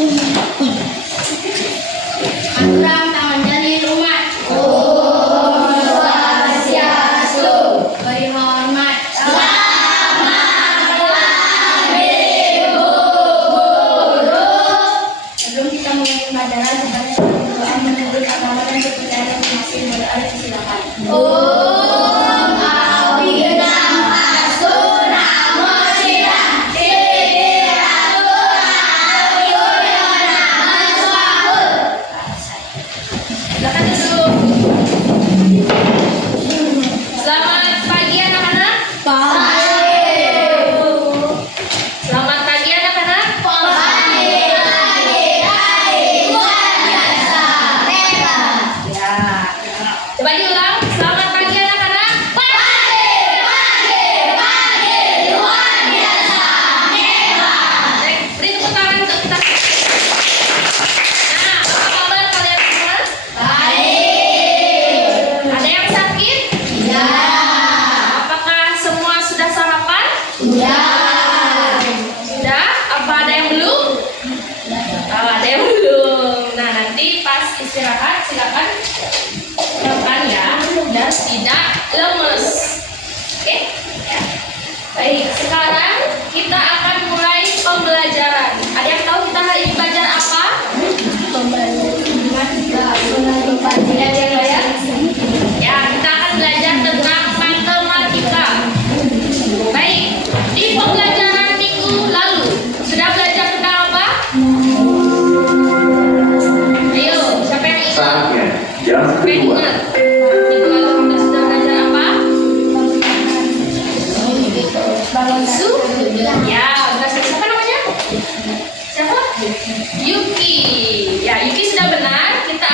Aturang tangan dari umat. Beri hormat. Sebelum kita mulai pembelajaran, sebenarnya doa menurut agama dan kepercayaan masing-masing berada silakan. Silakan duduk. Selamat pagi anak-anak. Selamat pagi anak-anak. Ya. Coba diulang. Selamat pagi anak-anak. Beri tepuk tangan untuk kita. Nah, apa kabar kalian semua? Ada yang sakit? Apakah semua sudah sarapan? Sudah? Apa ada yang belum? Oh, ada yang belum. Nah, nanti pas istirahat silakan makan ya, dan tidak lemes. Oke? Baik, sekarang kita akan mulai pembelajaran. Ada yang tahu kita hari ini belajar apa? Ya, kita akan belajar tentang matematika. Baik, di pembelajaran minggu lalu sudah belajar tentang apa? Ayo, siapa yang ingat? Saatnya jam Siapa yang kedua. ingat? Minggu lalu kita sudah belajar apa? Su? Ya, berhasil. Siapa namanya? Siapa? Yuki. Ya, Yuki sudah benar. Kita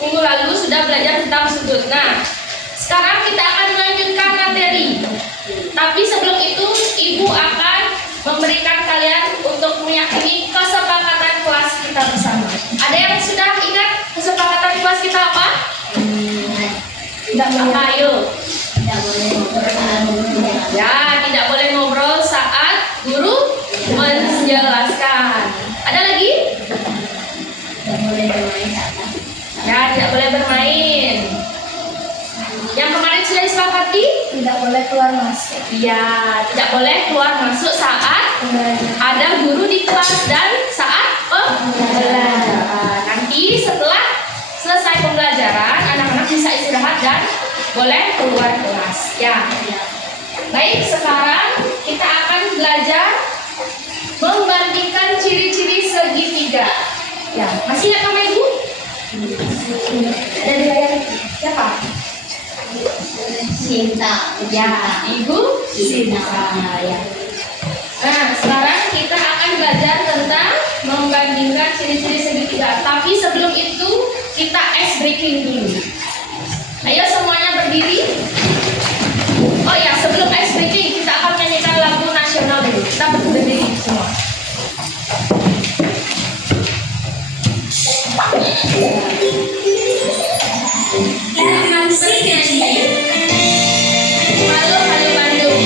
minggu lalu sudah belajar tentang sudut. Nah, sekarang kita akan melanjutkan materi. Tapi sebelum itu, Ibu akan memberikan kalian untuk meyakini kesepakatan kelas kita bersama. Ada yang sudah ingat kesepakatan kelas kita apa? Apa? Ayo. Ya, tidak boleh ngobrol saat guru menjelaskan. Ada lagi? Ya, tidak boleh bermain. Yang kemarin sudah disepakati? Tidak boleh keluar masuk. Ya, tidak boleh keluar masuk saat ada guru di kelas dan saat pembelajaran. Nanti setelah selesai pembelajaran, anak-anak bisa istirahat dan boleh keluar kelas. Ya. Baik, sekarang kita akan belajar membandingkan ciri-ciri segitiga. Ya, masih ingat nama Ibu? Ada di layar siapa? Sinta. Ya, Ibu Sinta. Ya. Nah, sekarang kita akan belajar tentang membandingkan ciri-ciri segitiga. Tapi sebelum itu kita ice breaking dulu. Ayo semuanya berdiri. Oh ya, sebelum ice breaking kita akan menyanyikan lagu nasional dulu. Kita berdiri semua. Silakan bernyanyi. Halo, halo Bandung.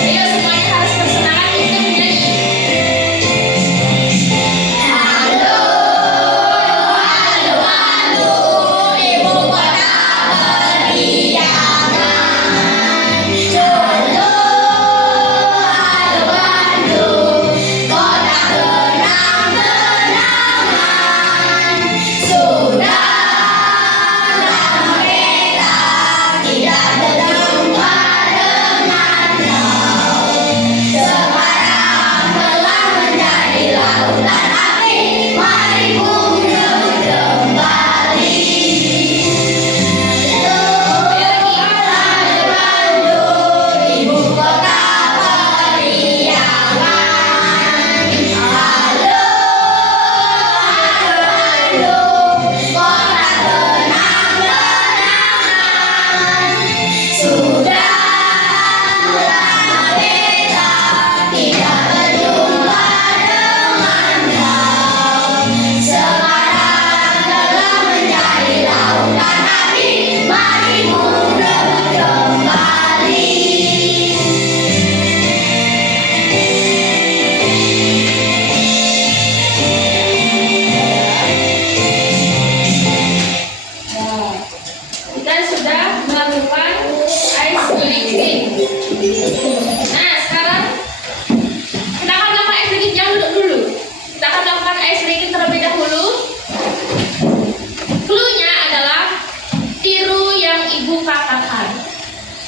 Ayo semuanya harus bersemangat untuk menyanyi. Sudah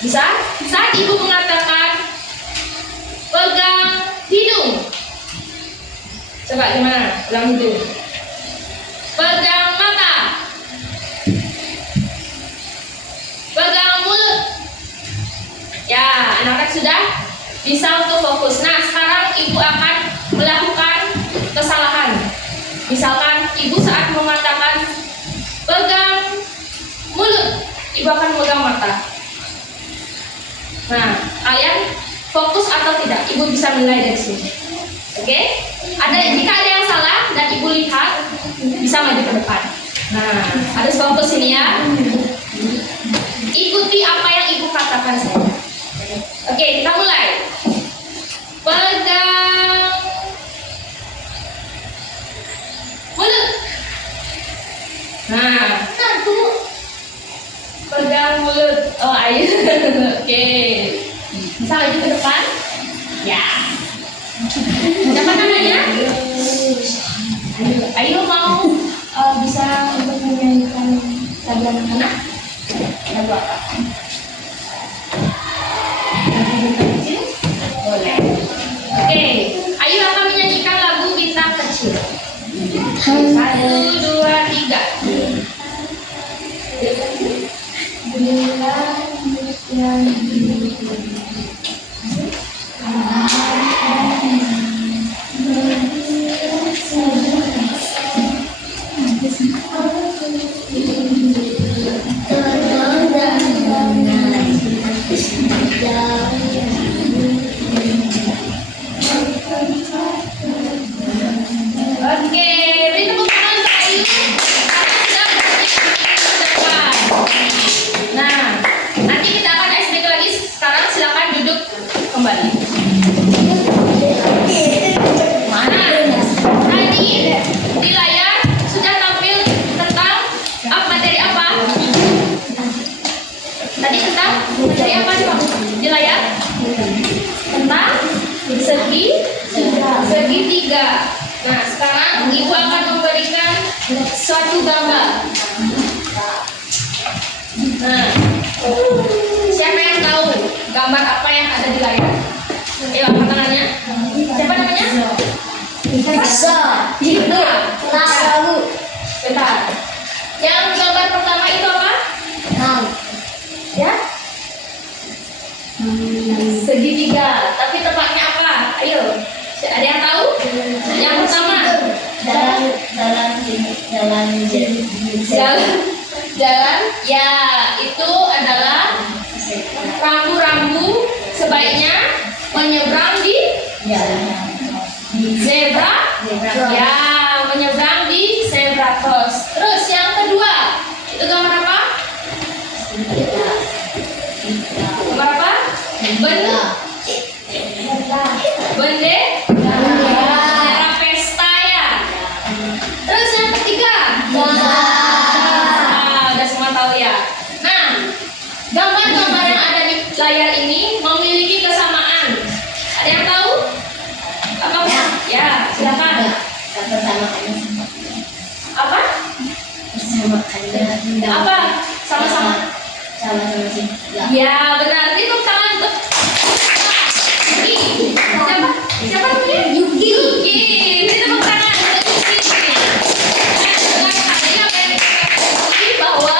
Bisa? Saat ibu mengatakan pegang hidung. Coba gimana? Pegang hidung. Pegang mata. Pegang mulut. Ya, anak-anak sudah bisa untuk fokus. Nah, sekarang ibu akan melakukan kesalahan. Misalkan ibu saat mengatakan pegang mulut, ibu akan memegang mata. Nah, kalian fokus atau tidak? Ibu bisa menilai dari sini. Oke? Jika ada yang salah dan ibu lihat, bisa maju ke depan. Nah, harus fokus ini ya. Ikuti apa yang ibu katakan saja. Oke, kita mulai. Pegang mulut. Nah, pegang mulut. Oh, ayo. Oke. Bisa maju ke depan? Ya. Siapa namanya? Ayo mau bisa untuk menyanyikan lagu anak-anak? Lagu apa? Boleh. Oke. Ayo akan menyanyikan lagu Bintang Kecil. 1, 2, 3. Oke, beri tepuk tangan untuk Ayu. Karena sudah berani ke depan. Nah, nanti kita akan icebreaker lagi. Sekarang silakan duduk kembali. Mana? Tadi di layar sudah tampil tentang materi apa? Tadi tentang materi apa di layar? Tentang segitiga. Nah, sekarang ibu akan memberikan suatu gambar. Nah, siapa yang tahu gambar apa yang ada di layar? Ayo angkat tangannya. Siapa namanya? Itu. Bentar. Yang gambar pertama itu apa? Ya? Segitiga. Tapi tepatnya apa? Ayo. Ada yang tahu? Yang pertama. Jalan. Ya, itu adalah rambu-rambu sebaiknya menyeberang di zebra. Ya, menyeberang di zebra cross. Terus yang kedua, itu gambar apa? Gambar apa? Bendera pesta ya. Terus yang ketiga, udah semua tahu ya. Nah, gambar-gambar yang ada di layar ini memiliki kesamaan. Ada yang tahu? Apa? Ya, silakan. Apa? Apa? Sama-sama. Ya, benar. Tepuk tangan untuk Yuki. Siapa namanya? Yuki. Tepuk tangan untuk Yuki. Bahwa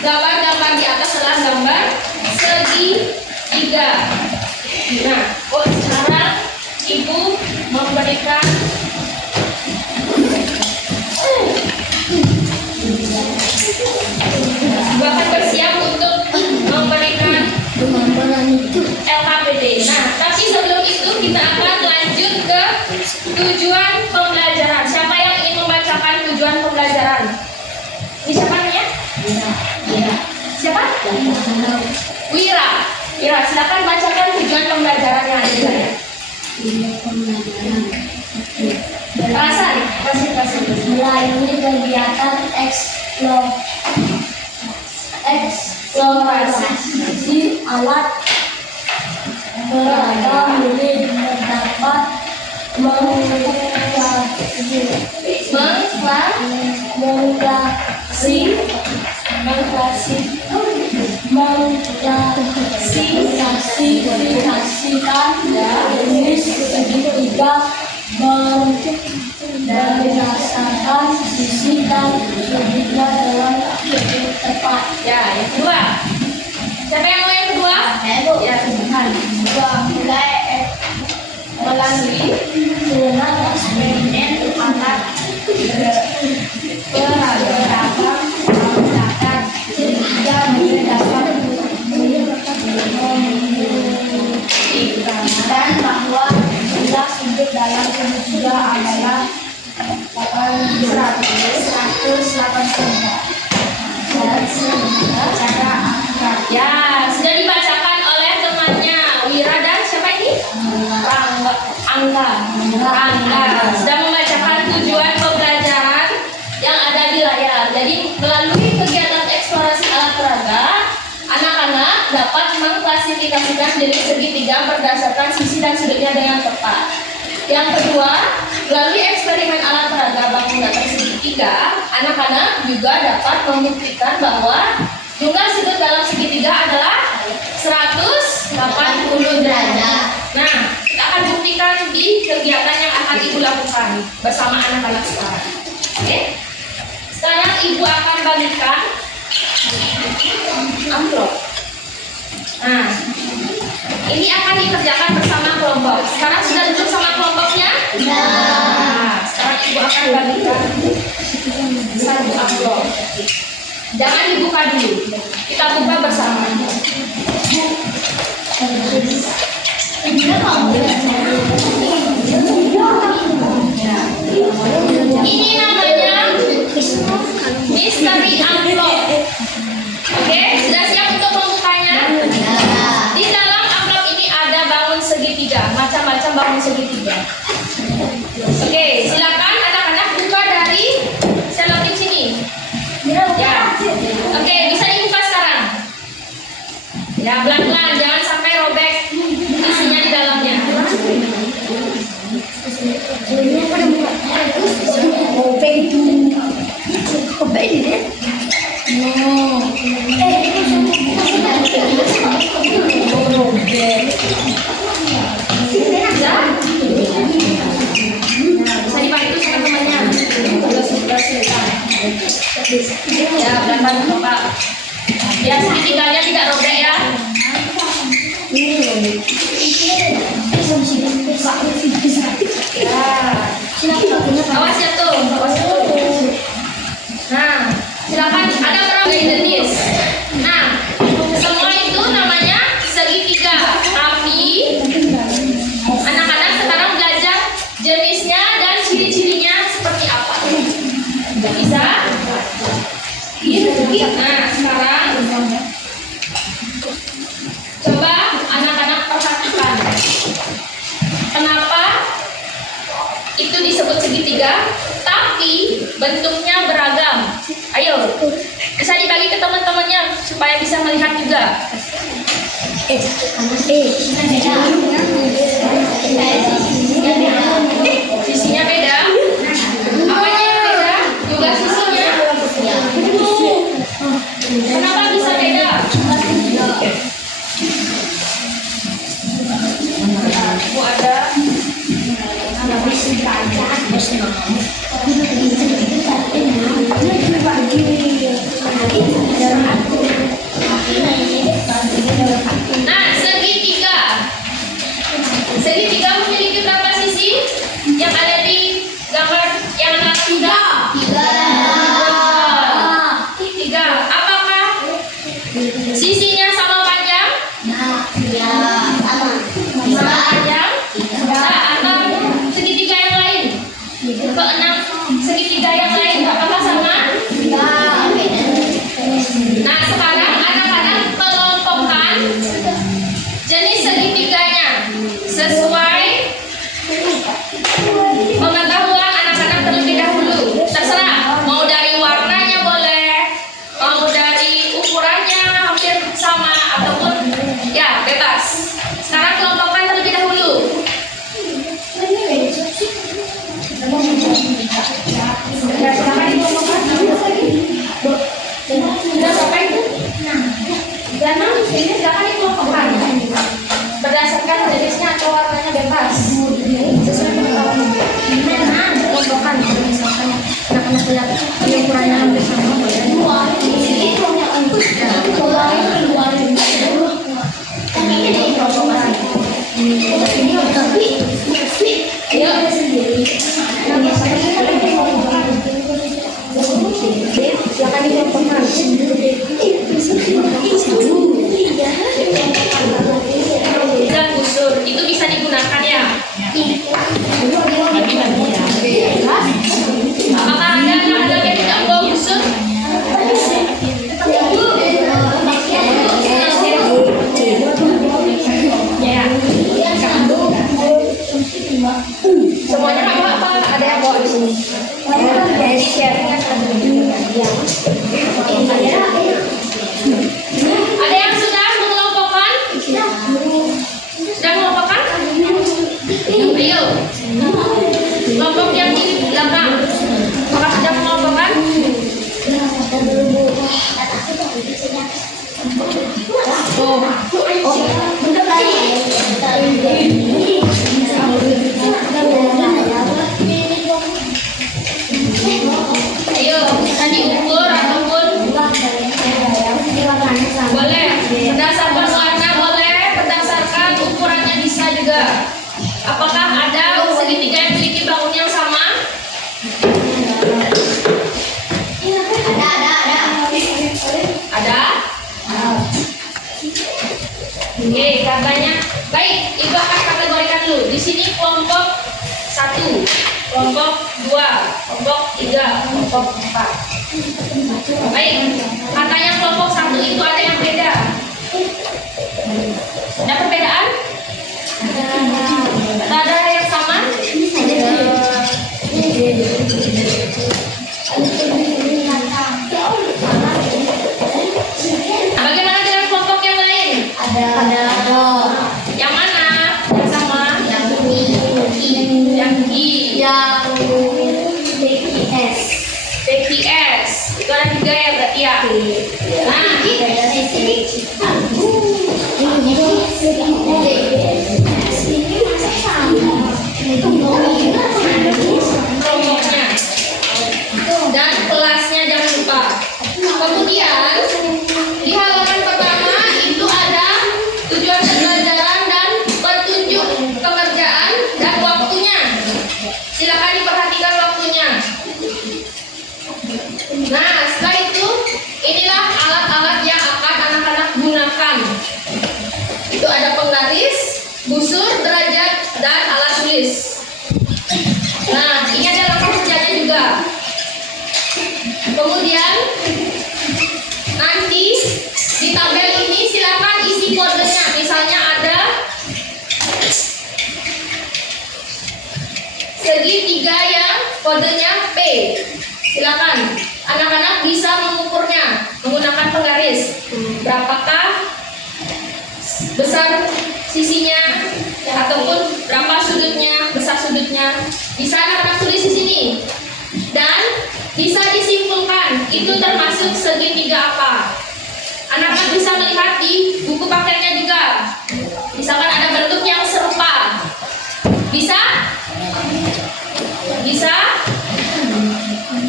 gambar-gambar di atas adalah gambar segitiga. Nah, sekarang ibu memberikan ibu akan bersiap untuk memberikan LKPD. Nah, tapi sebelum itu kita akan lanjut ke tujuan pembelajaran. Siapa yang ingin membacakan tujuan pembelajaran? Ini siapa namanya? Siapa? Wira, silakan bacakan tujuan pembelajaran yang ada di layar. Perasaan. Melayani kegiatan eksplorasi alat beragam milik dapat Klasifikasikan jenis segitiga berdasarkan sisi dan sudutnya dalam tepat. Ya, yang kedua. Siapa yang mau yang kedua? Ya, Tuhan. Mulai Melalui dengan eksperimen alat beragam menggunakan ketiga berdasar membuktikan bahwa jumlah sudut dalam segitiga adalah 180 dan secara akurat. ya, sudah dibacakan oleh temannya Wira dan siapa ini? Angga. Sudah membacakan tujuan pembelajaran yang ada di layar. Jadi melalui kegiatan eksplorasi alat peraga, anak-anak dapat mengklasifikasikan jenis segitiga berdasarkan sisi dan sudutnya dengan tepat. Yang kedua, melalui eksperimen alat peraga bangunan segitiga, anak-anak juga dapat membuktikan bahwa jumlah sudut dalam segitiga adalah 180 derajat. Nah, kita akan buktikan di kegiatan yang akan Ibu lakukan bersama anak-anak sekarang. Oke? Sekarang Ibu akan bagikan amplop. Nah, ini akan dikerjakan bersama kelompok. Sekarang sudah duduk sama kelompoknya? Nah, sekarang Ibu akan bagikan satu amplop. Jangan dibuka dulu. Kita buka bersama. Ini namanya misteri amplop. Oke, sudah siap untuk membukanya? Di dalam amplop ini ada bangun segitiga, macam-macam bangun segitiga. Oke, silakan anak-anak buka dari selotip sini. Ya. Oke, bisa dibuka sekarang. Ya, pelan-pelan, jangan sampai robek isinya di dalamnya. Bisa dipakai itu sama temannya. Ya, pelan-pelan Bapak. Biar segitiganya tidak robek ya. Awas ya tuh, awas ya tuh. Nah, silakan ada berapa jenis. Nah, semua itu namanya segitiga. Tapi anak-anak sekarang belajar jenisnya dan ciri-cirinya seperti apa. Bisa? Nah, sekarang coba anak-anak perhatikan. Kenapa itu disebut segitiga, tapi bentuknya beragam? Ayo, bisa dibagi ke teman-temannya supaya bisa melihat juga. Sisinya beda. Apanya yang beda? Juga sisinya. Kenapa bisa beda? Bu ada. Nah, segitiga memiliki berapa Ayo, bisa diukur ataupun boleh berdasarkan warna, boleh berdasarkan ukurannya bisa juga. Apakah ada segitiga yang memiliki bangun yang sama? Ada? Oke, katanya. Baik, Ibu akan kategorikan dulu. Di sini kelompok 1, kelompok 2, kelompok 3, kelompok 4. Baik, katanya kelompok 1 itu ada yang beda. Ada perbedaan? Ada yang sama? Bagaimana dengan kelompok yang lain? Yang mana? Yang sama? Yang BTS. Itu ada 3 ya berarti ya. Kelompoknya dan kelasnya jangan lupa. Kemudian di halaman pertama itu ada tujuan pembelajaran dan petunjuk pekerjaan dan waktunya. Silakan diperhatikan waktunya. Nah, setelah itu inilah alat-alat yang akan anak-anak gunakan. Itu ada penggaris, busur, derajat, dan alat tulis. Nah, ini ada langkah kerjanya juga. Kemudian nanti di tabel ini silakan isi kodenya. Misalnya ada segitiga yang kodenya P. Silakan anak-anak bisa mengukurnya menggunakan penggaris. Berapakah besar sisinya ataupun berapa sudutnya, besar sudutnya. Bisa anak-anak tulis di sini. Dan bisa disimpulkan itu termasuk segitiga apa. Anak-anak bisa melihat di buku pakaiannya juga. Misalkan ada bentuk yang serupa. Bisa? Bisa?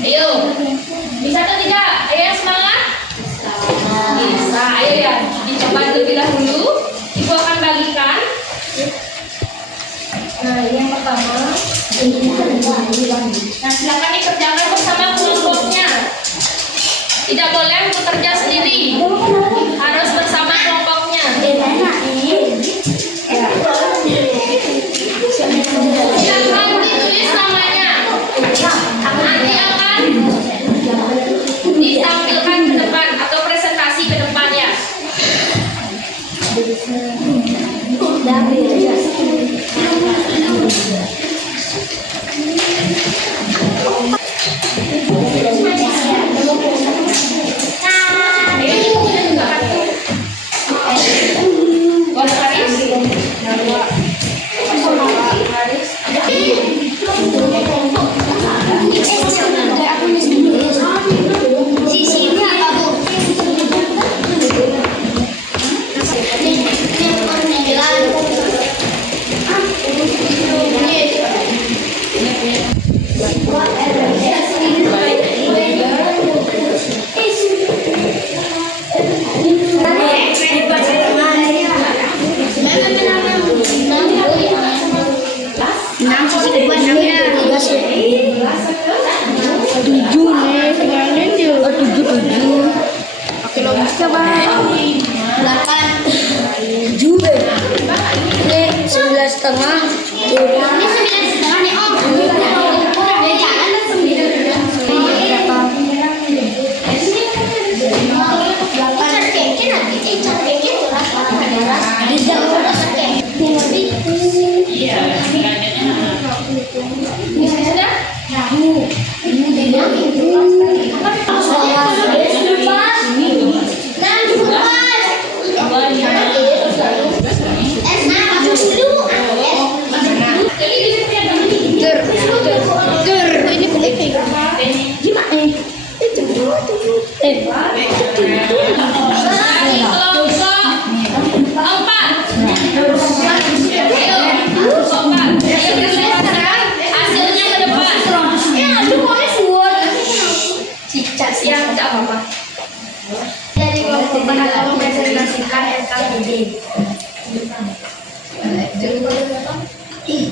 Ayo. Bisa atau tidak? Ayo semangat. Bisa. Ayo ya, dicoba terlebih dahulu. Ibu akan bagikan. Nah, yang pertama. Nah, silakan dikerjakan bersama kelompoknya. Tidak boleh bekerja sendiri. Harus bersama kelompoknya. Silakan ditulis namanya. Nanti akan ditampilkan ke depan atau presentasi ke depan ya. Bagi kelompok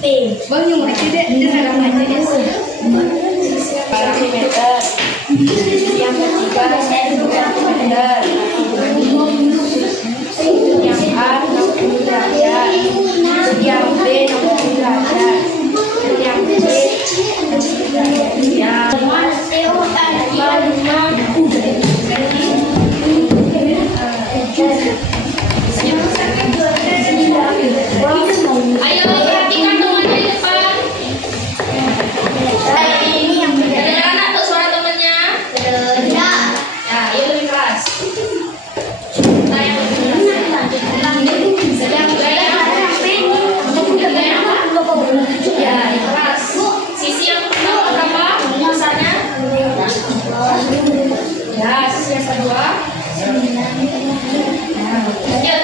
Bang yang mau tidak ada parameter. Yang ketiga sentimeter. Yang A 60 derajat. Yang B 60 derajat. Yang C 60 derajat. Ayo perhatikan temannya di depan. Kedengaran nggak tuh suara temannya? Ya, ayo lebih keras. Nah, yang lebih keras. Ya, yang keras. Sisi yang pertama besarnya. Ya, sisi yang kedua. Lanjut.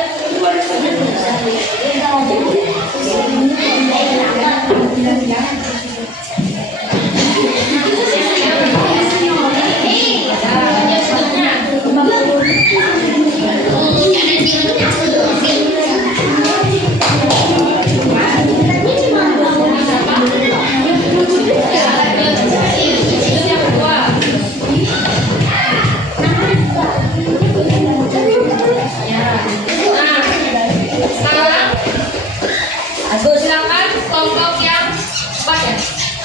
Silakan kelompok yang 4 ya.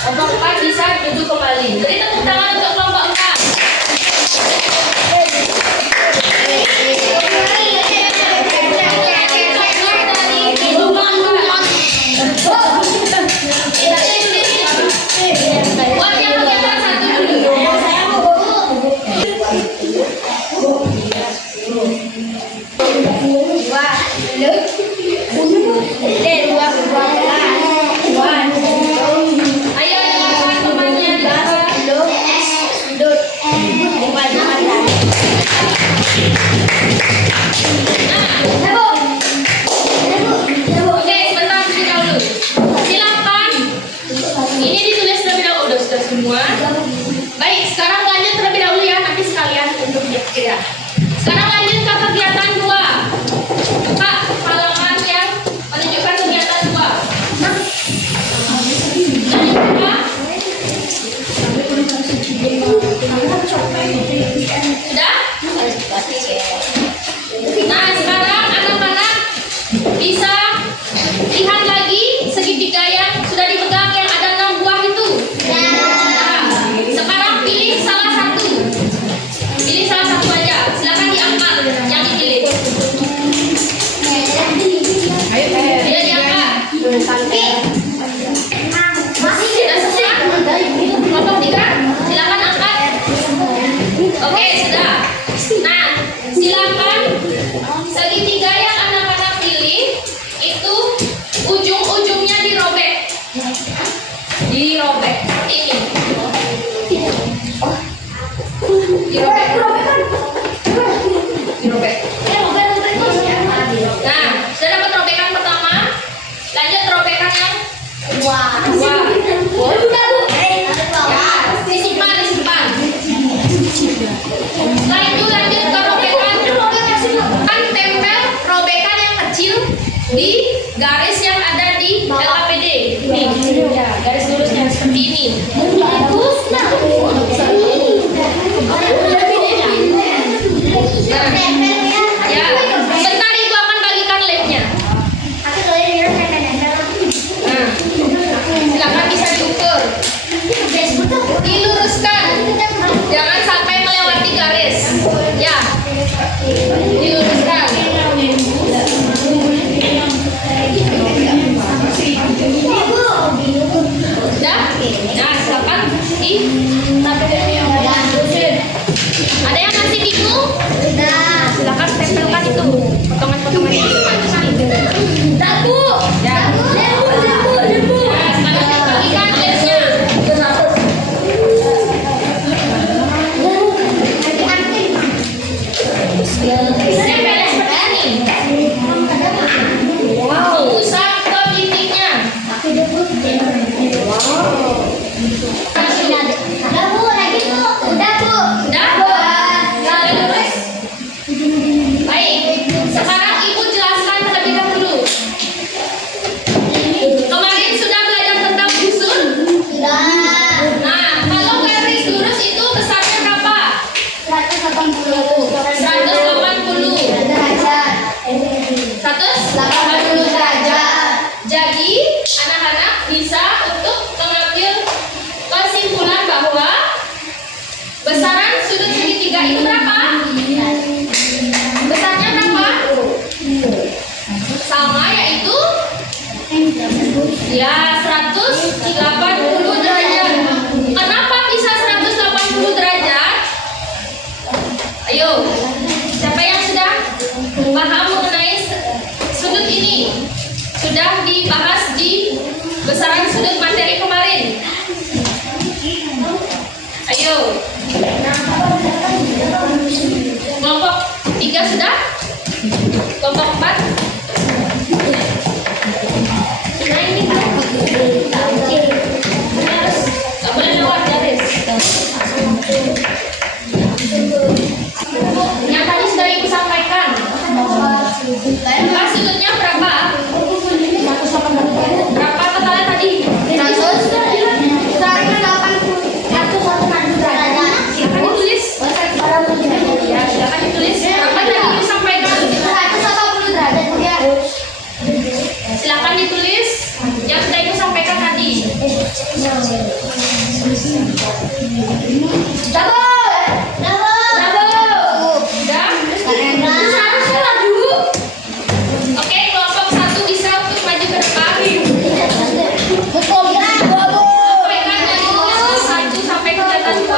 Kelompok 4 bisa duduk kembali. Beri tepuk tangan untuk kelompok 4. Buat yang kelihatan satu dulu. Ayo dengarkan temannya di Oke, sebentar terlebih dahulu. Silakan. Ini ditulis terlebih dahulu. Sudah semua. Baik, sekarang lanjut terlebih dahulu ya. Nanti sekalian untuk ya. Sekarang lanjut ke kegiatan 2. Buka halaman yang menunjukkan kegiatan 2. Sudah? Nah, sekarang anak-anak bisa lihat lagi segitiga yang sudah dipegang yang ada 6 buah itu. Nah, sekarang pilih salah satu. Pilih salah satu aja. Silakan diangkat yang dipilih. Ayo diangkat. Sudah semua? Kelompok 3? Silakan angkat. Oke, sudah. Nah, silakan segitiga yang anak-anak pilih itu ujung-ujungnya dirobek. Dirobek ini. Dirobek. Dirobek. Nah, sudah dapat robekan pertama. Lanjut robekan yang kedua. Disimpan. Setelah itu lanjut ke robekan. Kan tempel robekan yang kecil di garis yang ada di LKPD. Nih, ya, garis lurusnya seperti ini. Ya, bentar itu akan bagikan labnya. Nah, silakan bisa diukur. Diluruskan. Jangan sampai melewati garis. Ya. Diluruskan. Sudah? Nah, silakan ada yang masih bingung? Silakan tempelkan itu potongan-potongan itu. Dabu. Ya. Nah, sekarang dibagikan labnya. Tempelnya seperti ini. Usap ke titiknya. Udah? Baik. Sekarang Ibu jelaskan terlebih dahulu. sama, yaitu ya 180 derajat. Kenapa bisa 180 derajat? Ayo, siapa yang sudah paham mengenai sudut ini? Sudah dibahas di besaran sudut materi kemarin. Ayo. Kelompok 3 sudah? Kelompok 4? Nah ini kan harus gak boleh lewat garis. Yang tadi sudah ibu sampaikan. Sudutnya berapa? Berapa totalnya tadi? 180 derajat. Silakan ditulis. Ya, silakan ditulis. Berapa tadi ibu sampaikan? 180 derajat ya. Silakan ditulis yang sudah ibu sampaikan tadi. Sudah? Terus harus sholat dulu. Oke, kelompok 1 bisa untuk maju ke depan. Sampaikan dari tulis 1 sampai kelihatan 2.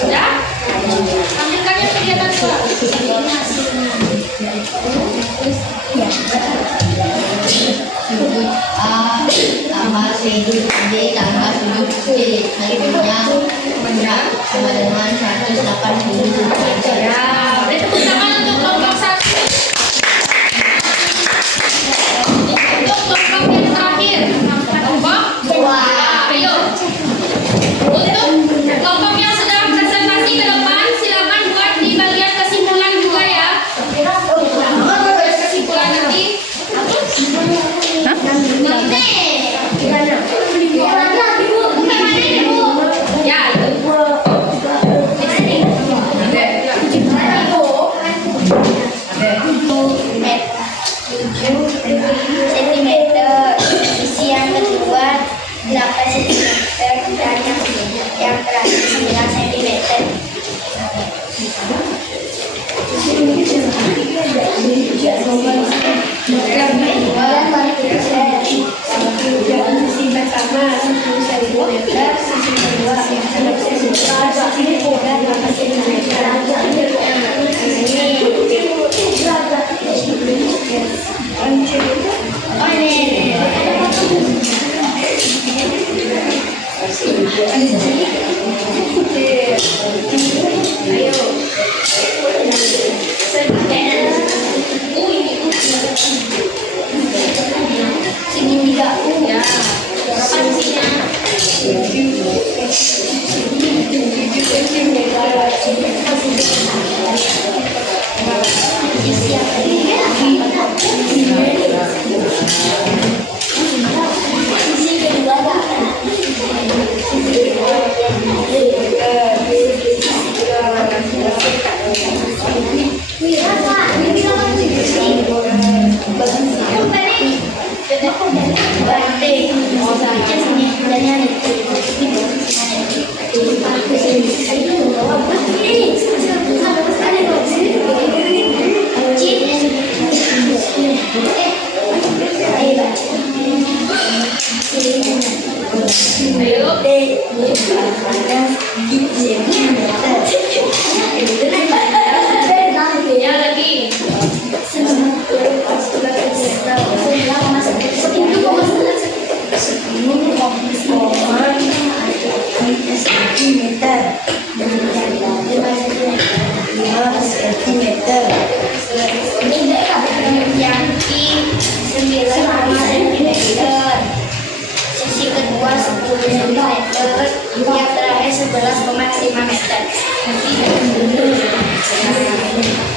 Sudah? Ambilkan yang kelihatan 2. A tambah sudut B tambah sudut C hasilnya sama dengan 180 derajat. Ya, beri tepuk tangan untuk kelompok 1. Untuk kelompok yang terakhir, kelompok 2. Ayo. Untuk kelompok yang sudah presentasi ke depan, silakan buat di bagian kesimpulan juga ya. Kesimpulan nanti. Ya, sentimeter. Isi yang kedua 8 cm dan yang terakhir 9 cm. Ya lagi. Yang I 9,cm. Sisi kedua 10 cm. Yang terakhir 11,5 meter.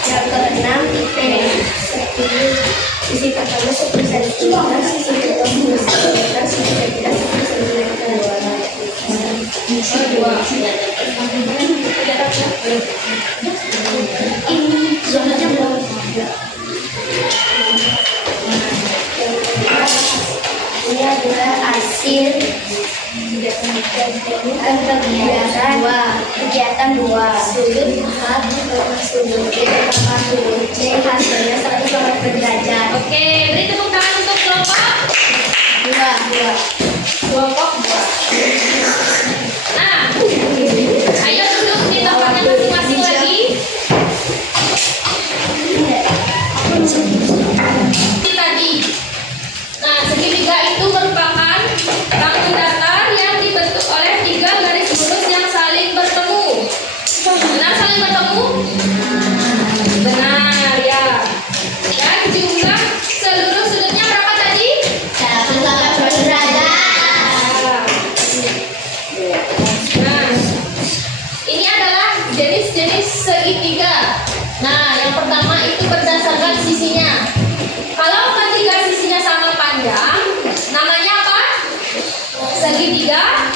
Yang keenam P 10. Sisi pertama 10 cm. Sisi kedua 10 cm. Sisi ketiga 10 cm. Ini zonanya belum. Ini adalah hasil kegiatan 2 sudut H sudut B tambah sudut C hasilnya 180 derajat. Oke, beri tepuk tangan untuk kelompok kelompok 2. Nah, ayo duduk di tempatnya masing-masing lagi. Ini tadi. Nah, segitiga itu merupakan bangun datar yang dibentuk oleh 3 garis lurus yang saling bertemu. Benar saling bertemu? Benar ya. Dan jumlah seluruh sudutnya berapa tadi? 180 derajat. Nah, ini adalah jenis-jenis segitiga. Nah, yang pertama itu berdasarkan sisinya. Kalau ketiga sisinya sama panjang, namanya apa? Segitiga.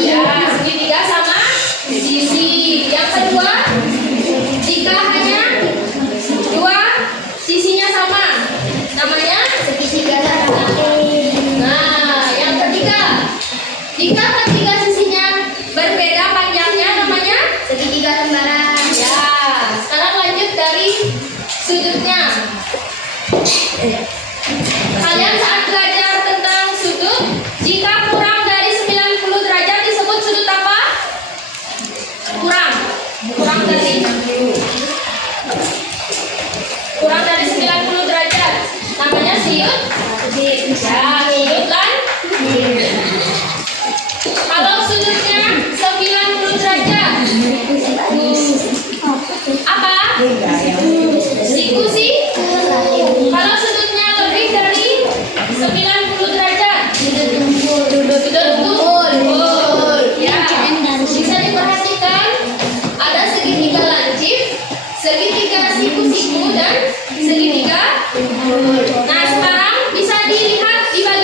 Ya, segitiga sama sisi. Yang kedua, jika hanya 2 sisinya sama, namanya Segitiga Nah, yang ketiga, jika ketiga sisinya berbeda panjangnya, namanya segitiga kembaran. ya. Sekarang lanjut dari sudutnya. Kalian saat belajar tentang sudut, jika kurang dari 90 derajat disebut sudut apa? Kurang dari 90 derajat. Namanya sudut. Ya, sudut lan. Kalau sudutnya 90 derajat, apa? Siku sih. Kalau sudutnya lebih dari 90 derajat, sudut tumpul. Ya, bisa diperhatikan ada segitiga lancip, segitiga siku-siku dan segitiga. Nah, sekarang bisa dilihat di bagian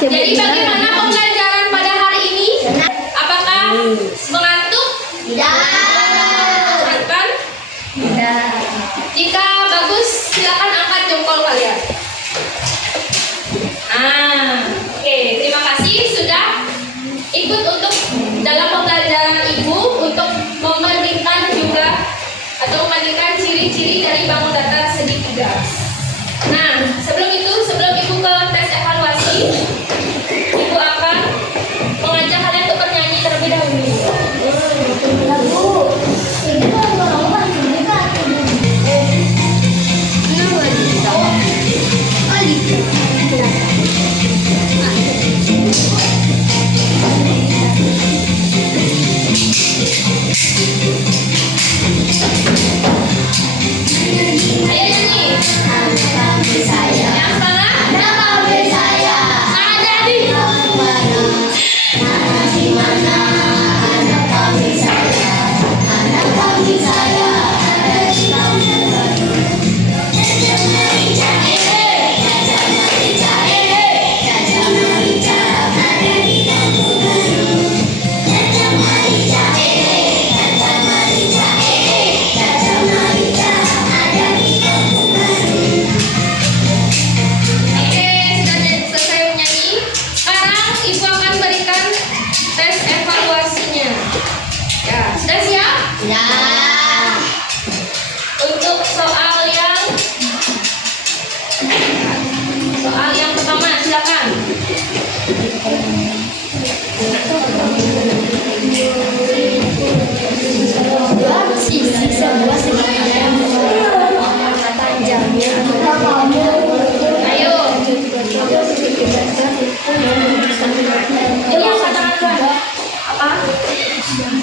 Jadi bagaimana pembelajaran pada hari ini? Apakah mengantuk? Kan? Jika bagus, silakan angkat jempol kalian. Oke, terima kasih sudah ikut untuk dalam pembelajaran ibu untuk membandingkan jumlah atau membandingkan ciri-ciri dari bangun datar segitiga. Nah, sebelum ibu ke tes evaluasi, ibu akan mengajak kalian untuk bernyanyi terlebih dahulu.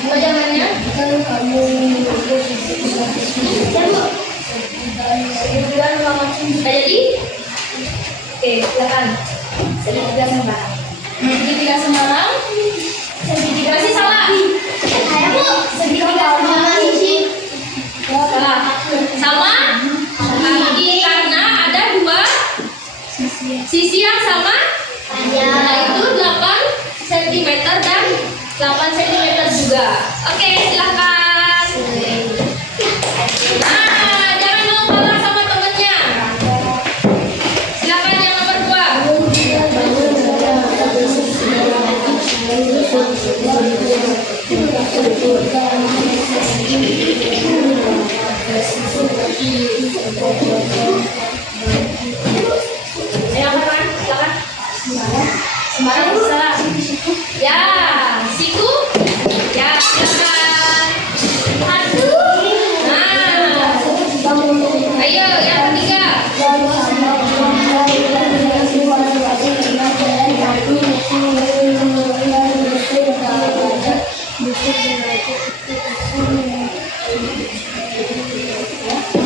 Ayo nyanyi. Yang silakan. Segitiga sembarang. Segitiga sembarang. Segitiga masih salah. Saya Bu, segitiga sama sisi. Salah. Sama? Karena ada dua sisi yang sama. Yaitu 8 cm dan 8 cm juga. Oke, silakan. Nah, jangan mau kalah sama temennya. Silakan yang nomor 2. Yang mana? Silakan. Sembarang salah. Ya, siku. Ya, silakan. Satu. Nah. Ayo, yang ketiga.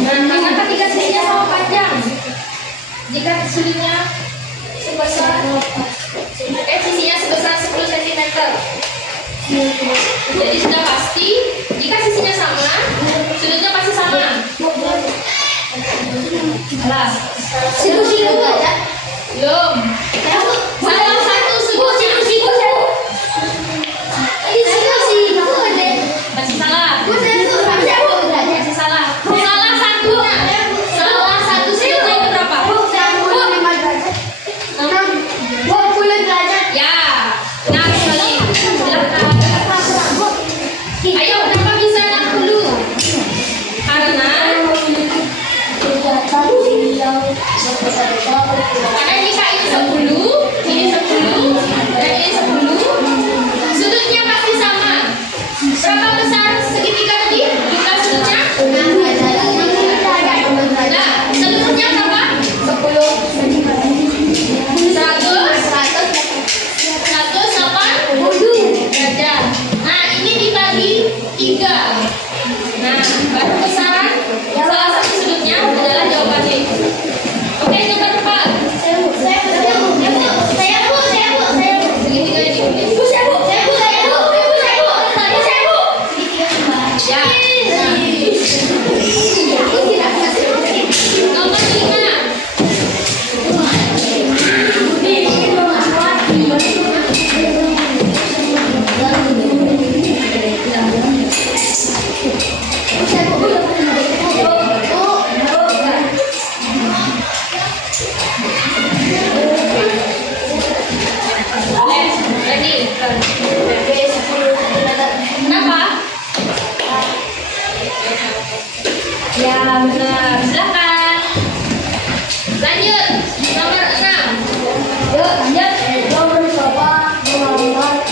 Nah, karena ketiga sisinya sama panjang. Jika sulitnya sebesar sisinya sebesar 10 cm. Jadi sudah pasti jika sisinya sama, sudutnya pasti sama. Alah, siku-siku belum. Salah satu sudutnya. Masih salah. Masih salah. Salah satunya. Salah satu sudutnya itu berapa? 20 derajat. Ya, nah sekali. Silakan. Ayo, kenapa bisa 60? Karena jika ini 10, ini 10, dan ini 10, sudutnya pasti sama. Berapa besar segitiga tadi? Jumlah sudutnya? Nah, seluruhnya berapa? 180 derajat. Nah, ini dibagi 3. Nah, baru besaran salah satu sudutnya adalah jawabannya. Oke, nomor 4. Segitiga ini. Ya. Nomor 5. Ya, benar. Silakan. Lanjut. Nomor 6. Yuk, lanjut. Nomor berapa? Nomor 4.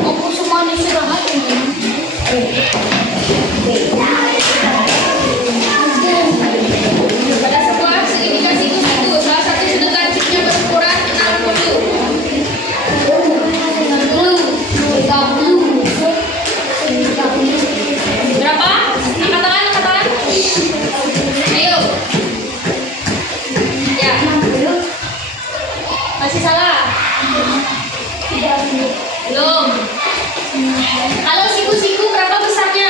Aku semua diserahat ini. Pada sebuah segitiga siku salah satu sudut lancipnya berukuran 60. Berapa? Angkat tangan, angkat tangan. Ayo. Ya. Masih salah? Belum. Kalau siku-siku berapa besarnya?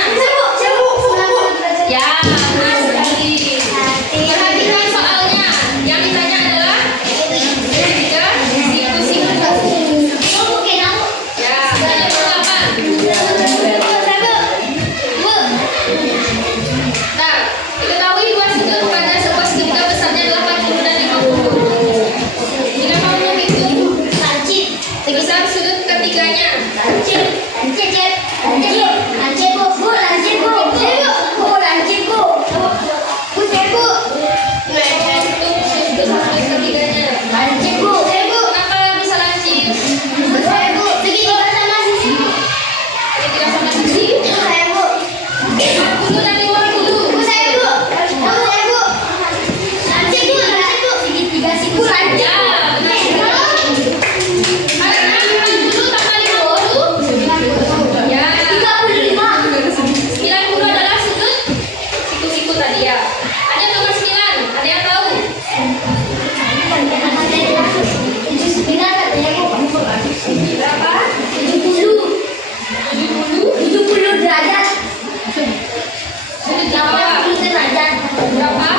Ya, benar sekali. Perhatikan soalnya. Yang ditanya adalah segitiga siku-siku. Ya, ada berapa? Nah, diketahui dua sudut pada sebuah segitiga besarnya 80 dan 50. Jika kamu menghitung besar sudut ketiganya, kenapa bisa lancip? Segitiga sama sisi. 50 dan 50. Ya, benar sekali. Karena 60 tambah 50. Ya. 90 adalah sudut siku-siku tadi ya. Ada nomor 9. Ada yang tahu? Berapa? 70. derajat. Sudut berapa? Berapa?